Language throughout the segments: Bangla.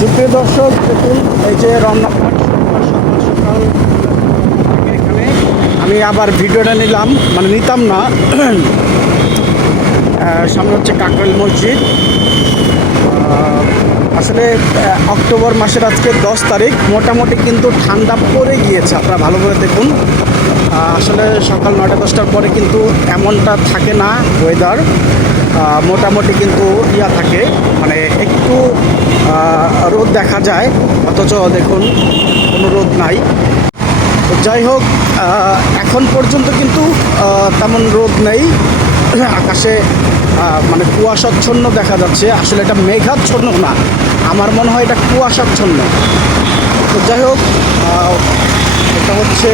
সুপ্রিয় দর্শক, দেখুন এই যে রমনা ঘাট সকাল সকাল এখানে আমি আবার ভিডিওটা নিলাম, মানে নিতাম না। সামনে হচ্ছে কাকরাইল মসজিদ। আসলে অক্টোবর মাসের আজকে 10 তারিখ, মোটামুটি কিন্তু ঠান্ডা পড়ে গিয়েছে। আপনারা ভালো করে দেখুন, আসলে সকাল 9টা-10টার পরে কিন্তু এমনটা থাকে না ওয়েদার। মোটামুটি কিন্তু থাকে, মানে একটু রোদ দেখা যায়, অথচ দেখুন কোনো রোদ নাই। তো যাই হোক, এখন পর্যন্ত কিন্তু তেমন রোদ নেই। আকাশে মানে কুয়াশাচ্ছন্ন দেখা যাচ্ছে। আসলে এটা মেঘাচ্ছন্ন না, আমার মনে হয় এটা কুয়াশাচ্ছন্ন। তো যাই হোক, এটা হচ্ছে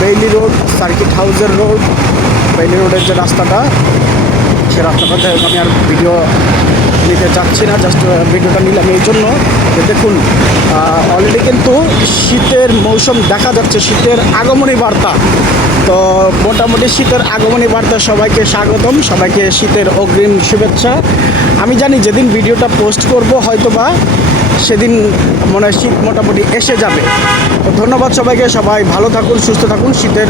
বেইলি রোড, সার্কিট হাউসের রোড। বেইলি রোডের যে রাস্তাটা, সে রাস্তাটাতে আমি আর ভিডিও নিতে চাচ্ছি না, জাস্ট ভিডিওটা নিলাম এই জন্য যে দেখুন অলরেডি কিন্তু শীতের মৌসুম দেখা যাচ্ছে, শীতের আগমনী বার্তা। তো মোটামুটি শীতের আগমনী বার্তা, সবাইকে স্বাগতম, সবাইকে শীতের অগ্রিম শুভেচ্ছা। আমি জানি যেদিন ভিডিওটা পোস্ট করব হয়তোবা সেদিন মনে হয় শীত মোটামুটি এসে যাবে। তো ধন্যবাদ সবাইকে, সবাই ভালো থাকুন, সুস্থ থাকুন, শীতের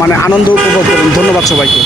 মানে আনন্দ উপভোগ করুন। ধন্যবাদ সবাইকে।